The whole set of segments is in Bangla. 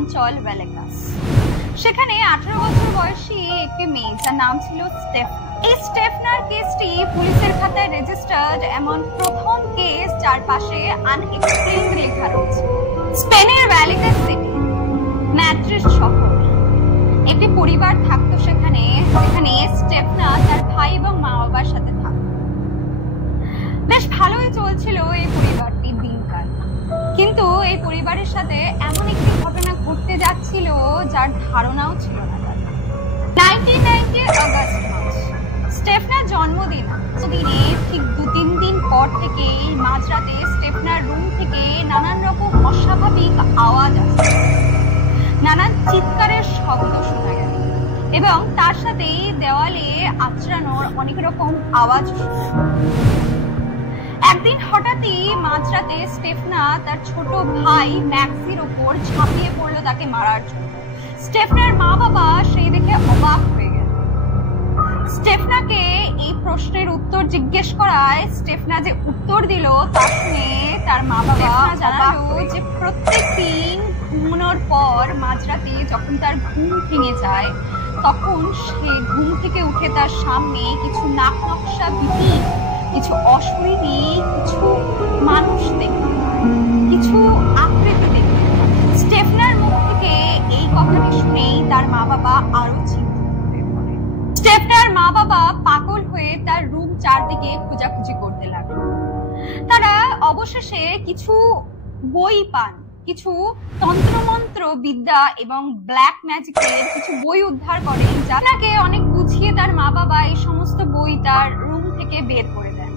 অঞ্চল ভ্যালেকাস। সেখানে 18 বছর বয়সী একটি মেয়ে, যার নাম ছিল স্টেফনা। এই স্টেফনার কেসটি পুলিশের খাতায় রেজিস্টার্ড এমন প্রথম কেস যার পাশে আনএক্সপ্লেইনড লেখা রয়েছে। স্পেনের ভ্যালেকাস সিটি, ম্যাদ্রিদ শহর, একটি পরিবার থাকতো সেখানে, যেখানে স্টেফনা তার ভাই এবং মা বাবার সাথে থাকতো। বেশ ভালোই চলছিল এই পরিবারটির দিনকাল, কিন্তু এই পরিবারের সাথে এমন একটি ঘটনা ঘটতে যাচ্ছিল যার ধারণাও ছিল না তাদের। 1990 আগস্ট মাস, স্টেফনার জন্মদিন। দিনে ঠিক 2-3 দিন পর থেকে মাঝরাতে স্টেফনার রুম থেকে নানান রকম অস্বাভাবিক আওয়াজ আসছে, নানান চিৎকারের শব্দ শোনা গেল এবং তার সাথে দেওয়ালে আঁচড়ানোর অনেক রকম আওয়াজ শোনা গেল। একদিন হঠাৎই মাঝরাতে স্টেফনা তার ছোট ভাই ম্যাক্সির ওপর ঝাঁপিয়ে পড়লো তাকে মারার জন্য। স্টেফনার মা বাবা সেই দেখে অবাক হয়ে গেল। স্টেফনাকে এই প্রশ্নের উত্তর জিজ্ঞেস করায় স্টেফনা যে উত্তর দিল তা শুনে তার মা বাবা জানালো যে প্রত্যেক দিন ঘুমানোর পর মাঝরাতে যখন তার ঘুম ভেঙে যায়, তখন সে ঘুম থেকে উঠে তার সামনে কিছু নাক নকশা বিহীন, কিছু অশরীরী, কিছু মানুষ দেখতে পায়, কিছু আকৃতি দেখতে পায়। স্টেফনার মুখ থেকে এই কথাটি শুনেই তার মা বাবা আরো চিন্তিত হয়ে পড়ে। স্টেফনার মা বাবা পাগল হয়ে তার রুম চারদিকে খোঁজাখুঁজি করতে লাগলো। তারা অবশেষে কিছু বই পান, কিছু তন্ত্রমন্ত্র বিদ্যা এবং ব্ল্যাক ম্যাজিকের কিছু বই উদ্ধার করেন, যাকে অনেক বুঝিয়ে তার মা বাবা এই সমস্ত বই তার রুম থেকে বের করে দেন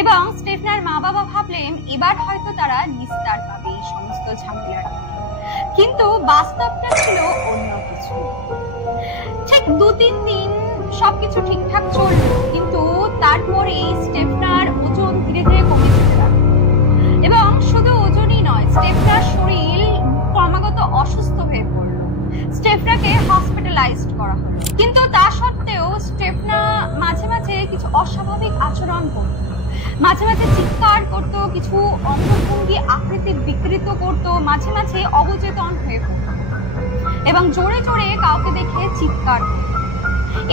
এবং স্টেফনার মা বাবা ভাবলেন এবার হয়তো তারা নিস্তার পাবে এই সমস্ত ঝামেলা থেকে। কিন্তু বাস্তবটা ছিল অন্য কিছু। ঠিক 2-3 দিন সবকিছু ঠিকঠাক চললো, কিন্তু তারপরে স্টেফনার ওজন ধীরে ধীরে কমে যেতে লাগলো এবং শুধু ওজনই নয়, স্টেফনার শরীর ক্রমাগত অসুস্থ হয়ে পড়লো। স্টেফনাকে হসপিটালাইজড করা হলো, কিন্তু তা সত্ত্বেও স্টেফনা মাঝে মাঝে কিছু অস্বাভাবিক আচরণ করত, মাঝে মাঝে চিৎকার করত, কিছু অঙ্গভঙ্গি আকৃতি বিকৃত করত, মাঝে মাঝে অবচেতন হয়ে পড়ত এবং জোরে জোরে কাউকে দেখে চিৎকার করত।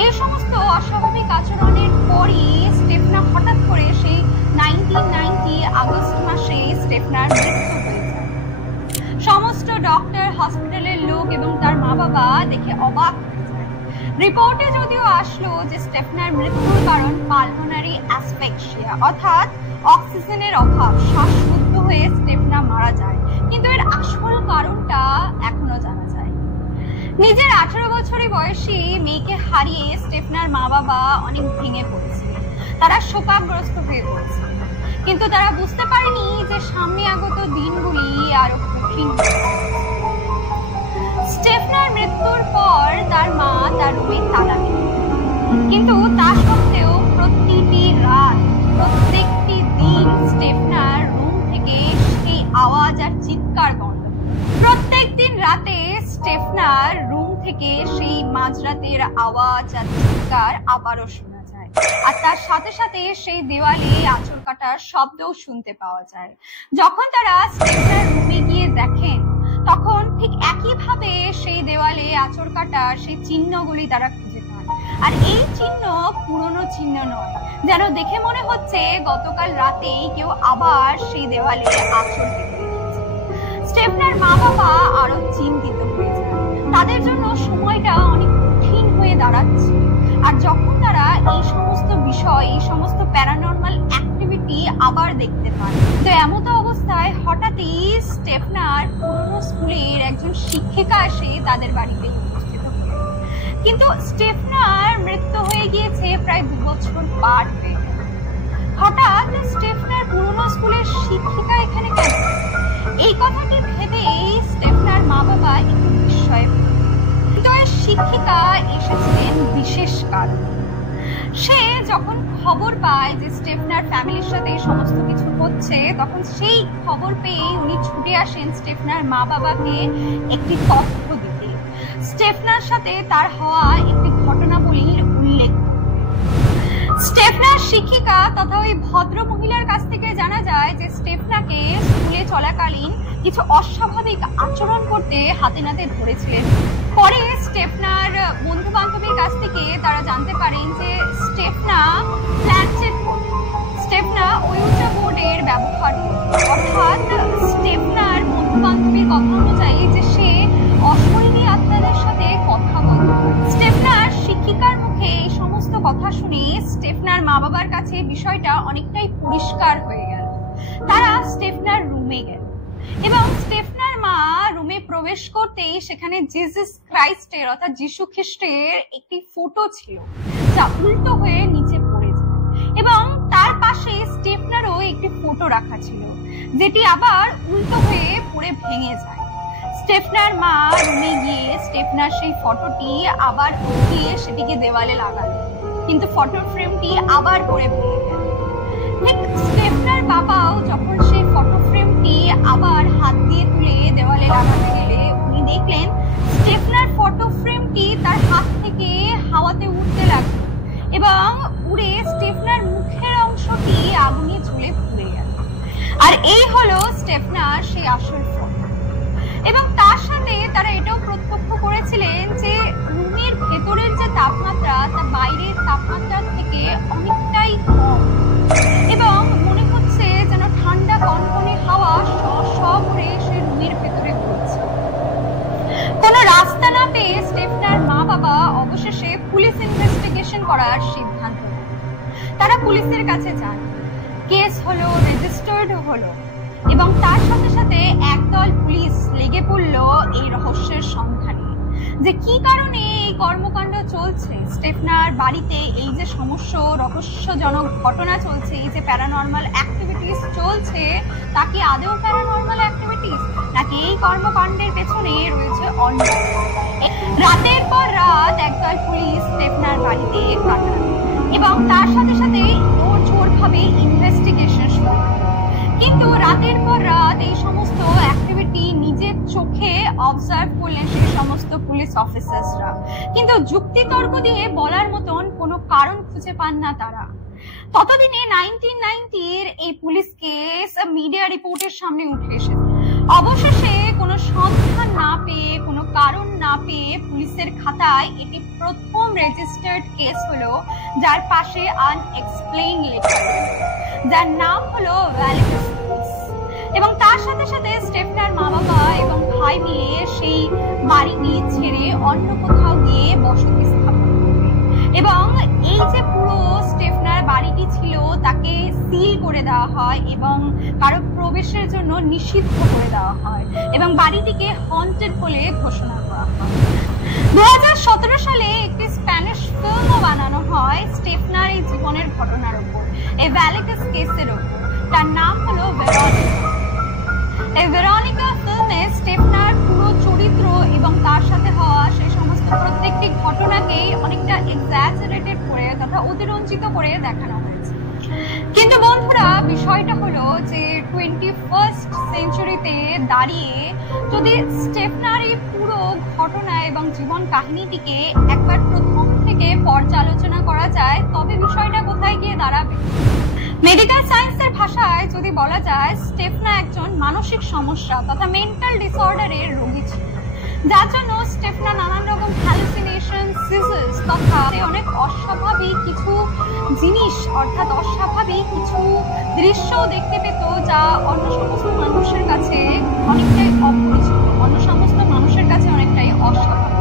এই সমস্ত অস্বাভাবিক আচরণের পরই স্টেফনা হঠাৎ করে সেই 1990 আগস্ট মাসে স্টেফনার মৃত্যু হয়ে যায়। সমস্ত ডক্টর, হসপিটালের লোক এবং তার মা বাবা দেখে অবাক হয়ে যায়। রিপোর্টে যদিও আসলো যে স্টেফনার মৃত্যুর কারণ পালমোনারি অ্যাসফিক্সিয়া, অর্থাৎ অক্সিজেনের অভাব, শ্বাসরুদ্ধ হয়ে স্টেফনা মারা যায়, কিন্তু এর আসল কারণটা এখনো জানা যায়। নিজের 18 বছরই বয়সী মেয়েকে হারিয়ে স্টেফনার মা বাবা অনেক ভেঙে পড়েছে, তারা শোকাগ্রস্ত হয়ে পড়েছে, কিন্তু তারা বুঝতে পারেনি যে সামনে আগত দিনগুলি আরো কঠিন। স্টেফনার মৃত্যুর পর তার মা তার রুমে তালা দিল, কিন্তু তা সত্ত্বেও প্রতিটি রাত, প্রত্যেকটি দিন স্টেফনার রুম থেকে সেই আওয়াজ আর চিৎকার বন্ধ। প্রত্যেক দিন রাতে স্টেফনার রুম থেকে সেই মাঝরাতের আওয়াজ আর চিৎকার আবারও শোনা যায়, আর তার সাথে সাথে সেই দেওয়ালে আঁচড় কাটার শব্দও শুনতে পাওয়া যায়। যখন তারা স্টেফনার রুমে গিয়ে দেখেন, তখন ঠিক একইভাবে সেই দেওয়ালে আঁচড় কাটার সেই চিহ্নগুলি তারা খুঁজে পান, আর এই চিহ্ন পুরনো চিহ্ন নয়, যেন দেখে মনে হচ্ছে গতকাল রাতেই কেউ আবার সেই দেওয়ালে আঁচড় কেটে রেখেছে। স্টেফনার মা বাবা আরো চিন্তিত হয়ে যায়, তাদের জন্য সময়টা অনেক কঠিন হয়ে দাঁড়াচ্ছে। আর যখন তারা এই সমস্ত বিষয়, এই সমস্ত প্যারানর্মাল অ্যাক্টিভিটি আবার দেখতে পান, তো এমতো অবস্থায় হঠাৎই স্টেফনার পুরনো স্কুলের একজন শিক্ষিকা এসে তাদের বাড়িতে উপস্থিত হলেন। কিন্তু স্টেফনার মৃত্যু হয়ে গিয়েছে প্রায় 2 বছর পার হয়ে গেল। হঠাৎ স্টেফনার পুরনো স্কুলের শিক্ষিকা এখানে কেন? এই কথাটি ভেবেই স্টেফনার মা বাবা একটু বিস্ময়ে পড়লেন। কিন্তু শিক্ষিকা এসেছিলেন বিশেষ কারণ। সে যখন খবর পায় যে স্টেফনার ফ্যামিলির সাথে সমস্ত কিছু হচ্ছে, তখন সেই খবর পেয়ে উনি ছুটে আসেন স্টেফনার মা বাবাকে একটি তথ্য দিতে, স্টেফনার সাথে তার হওয়া একটি ঘটনাবলীর উল্লেখ করতে। স্টেফনার শিক্ষিকা তথা ওই ভদ্র মহিলার কাছ থেকে জানা যায় যে স্টেফনাকে স্কুলে চলাকালীন কিছু অস্বাভাবিক আচরণ করতে হাতে নাতে ধরেছিলেন। পরে স্টেফনার বন্ধু বান্ধবীর কাছ থেকে তারা জানতে পারেন যে স্টেফনা প্ল্যানচেট বোর্ড, স্টেফনা ওয়ুটা বোর্ডের ব্যবহার করত। অর্থাৎ স্টেফনার বন্ধু বান্ধবীর কথা অনুযায়ী যে সে অশরীরী আত্মাদের সাথে কথা বলত। স্টেফনার শিক্ষিকার মুখে এই সমস্ত কথা শুনে স্টেফনার মা বাবার কাছে বিষয়টা অনেকটাই পরিষ্কার হয়ে গেল। তারা স্টেফনার রুমে গেল এবং স্টেফনার মা রুমে প্রবেশ করতেই সেখানে জিসাস ক্রাইস্টের অর্থাৎ যিশু খ্রিস্টের একটি ফটো ছিল, যা উল্টো হয়ে নিচে পড়ে যায় এবং তার পাশে স্টেফনারও একটি ফটো রাখা ছিল, যেটি আবার উল্টো হয়ে পড়ে ভেঙে যায়। স্টেফনার মা রুমে গিয়ে স্টেফনার সেই ফটোটি আবার উঠিয়ে সেটিকে দেওয়ালে লাগালেন, কিন্তু ফটো ফ্রেমটি আবার পড়ে ভেঙে গেল। ঠিক স্টেফনার বাবাও যখন সেই ফটো ফ্রেমটি আবার হাত দিয়ে তুলে দেওয়ালে লাগাতে গেলে উনি দেখলেন স্টেফনার ফটো ফ্রেমটি তার হাত থেকে হাওয়াতে উঠতে লাগলো এবং উড়ে স্টেফনার মুখের অংশটি আগুনে ঝুলে পুড়ে গেল। আর এই হলো স্টেফনার সেই আসল ফটো। এবং তার সাথে তারা এটাও প্রত্যক্ষ করেছিলেন যে রুমের ভেতরের যে তাপমাত্রা তা বাইরের তাপমাত্রার থেকে অনেকটাই কম এবং মনে হচ্ছে যেন ঠান্ডা কনকনে হাওয়া করে সেই রুমের ভেতরে ঘুরছে। কোনো রাস্তা না পেয়ে স্টেফনার মা বাবা অবশেষে পুলিশ ইনভেস্টিগেশন করার সিদ্ধান্ত নেন। তারা পুলিশের কাছে যান, কেস হলো, রেজিস্টার্ড হলো এবং তার সাথে সাথে একদল পুলিশ লেগে পড়ল এই রহস্যের সন্ধানে যে কি কারণে এই কর্মকাণ্ড চলছে। স্টেফনার বাড়িতে এই যে সমস্ত রহস্যজনক ঘটনা চলছে, এই যে প্যারানর্মাল অ্যাক্টিভিটিস চলছে, তা কি আদৌ প্যারানর্মাল অ্যাক্টিভিটিস নাকি এই কর্মকাণ্ডের পেছনে রয়েছে অন্য? রাতের পর রাত একদল পুলিশ স্টেফনার বাড়িতে কাটান এবং তার সাথে সাথে জোরভাবে ইনভেস্টিগেশন শুরু করে। কিন্তু রাতের পর রাত এই সমস্ত অ্যাক্টিভিটি নিজের চোখে অবজার্ভ করলেন সেই সমস্ত পুলিশ অফিসাররা, কিন্তু যুক্তিতর্ক দিয়ে বলার মতন কোনো কারণ খুঁজে পান না তারা। ততদিনে 1990-র এই পুলিশ কেস মিডিয়া রিপোর্টের সামনে উঠে এসেছে। অবশেষে কোনো সন্ধান না পেয়ে, কোনো কারণ না পেয়ে পুলিশের খাতায় এটি প্রথম রেজিস্টার্ড কেস হলো, যার পাশে আনএক্সপ্লেইন লেখা, যার নাম হলো ভ্যালিকাস কেস। এবং তার সাথে সাথে স্টেফনার মা বাবা এবং ভাই মিলে সেই বাড়িটি ছেড়ে অন্য কোথাও গিয়ে বসতি স্থাপন করবে এবং এই যে পুরো স্টেফনার বাড়িটি ছিল তাকে সিল করে দেওয়া হয় এবং কারো প্রবেশের জন্য নিষিদ্ধ করে দেওয়া হয় এবং বাড়িটিকে হন্টেড বলে ঘোষণা করা হয়। 2017 সালে একটি স্প্যানিশ ফিল্মও বানানো হয় স্টেফনার এই জীবনের ঘটনার উপর, এই ভ্যালিকাস কেসের উপর। তার নাম হলো ভেরোনিকা। এই ভেরোনিকা ফিল্মে স্টেফনার পুরো চরিত্র এবং তার সাথে হওয়া সেই সমস্ত প্রত্যেকটি ঘটনাকেই অনেকটা এক্সাজারেটেড করে তথা অতিরঞ্জিত করে দেখানো হয়েছে। কিন্তু বন্ধুরা, বিষয়টা হলো যে 21st সেঞ্চুরিতে দাঁড়িয়ে যদি স্টেফনার এই পুরো ঘটনা এবং জীবন কাহিনীটিকে একবার প্রথম থেকে পর্যালোচনা করা যায়, তবে বিষয়টা কোথায় গিয়ে দাঁড়াবে? মেডিকেল সায়েন্সের ভাষায় যদি বলা যায়, স্টেফনা একজন মানসিক সমস্যা তথা মেন্টাল ডিসঅর্ডারের রোগী ছিল, যার জন্য স্টেফনা নানান রকম হ্যালুসিনেশন, সিজার্স তথা অনেক অস্বাভাবিক কিছু জিনিস অর্থাৎ অস্বাভাবিক কিছু দৃশ্য দেখতে পেত, যা অন্য সমস্ত মানুষের কাছে অনেকটাই অপরিচিত, অন্য সমস্ত মানুষের কাছে অনেকটাই অস্বাভাবিক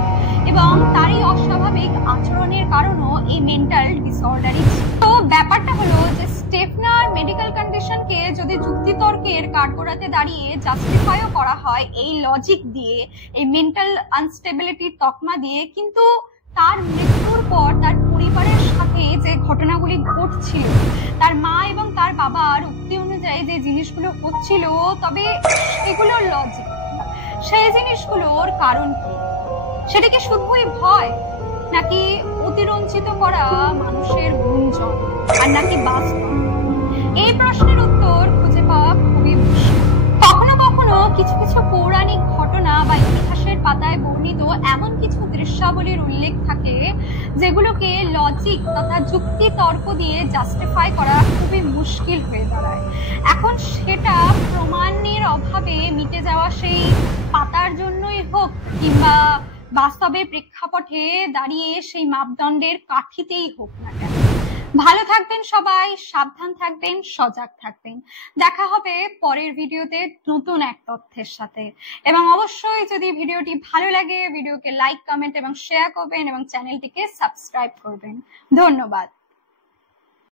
এবং তারই অস্বাভাবিক আচরণের কারণও এই মেন্টাল ডিসঅর্ডারই ছিল। তো ব্যাপারটা হলো যে স্টেফনার মেডিকেল কন্ডিশনকে যদি যুক্তিতর্কের কাঠগড়াতে দাঁড়িয়ে জাস্টিফাইও করা হয় এই লজিক দিয়ে, এই মেন্টাল আনস্টেবিলিটির তকমা দিয়ে, কিন্তু তার মৃত্যুর পর তার পরিবারের সাথে যে ঘটনাগুলি ঘটছিল, তার মা এবং তার বাবার উক্তি অনুযায়ী যে জিনিসগুলো হচ্ছিল, তবে সেগুলোর লজিক, সেই জিনিসগুলোর কারণ কি? সেটা কি শুধুই ভয়, নাকি অতিরঞ্জিত করা মানুষের গুঞ্জন, আর নাকি বাস্তব? এই প্রশ্নের উত্তর খুঁজে পাওয়া খুবই মুশকিল। কখনো কখনো কিছু কিছু পৌরাণিক ঘটনা বা ইতিহাসের পাতায় বর্ণিত এমন কিছু দৃশ্যাবলীর উল্লেখ থাকে যেগুলোকে লজিক তথা যুক্তি তর্ক দিয়ে জাস্টিফাই করা খুবই মুশকিল হয়ে দাঁড়ায়। এখন সেটা প্রমাণের অভাবে মিটে যাওয়া সেই পাতার জন্যই হোক কিংবা বাস্তবের প্রেক্ষাপটে দাঁড়িয়ে সেই মাপদণ্ডের কাঠিতেই হোক না কেন। ভালো থাকবেন সবাই, সাবধান থাকবেন, সজাগ থাকবেন। দেখা হবে পরের ভিডিওতে নতুন এক তথ্যের সাথে। এবং অবশ্যই যদি ভিডিওটি ভালো লাগে ভিডিওকে লাইক, কমেন্ট এবং শেয়ার করবেন এবং চ্যানেলটিকে সাবস্ক্রাইব করবেন। ধন্যবাদ।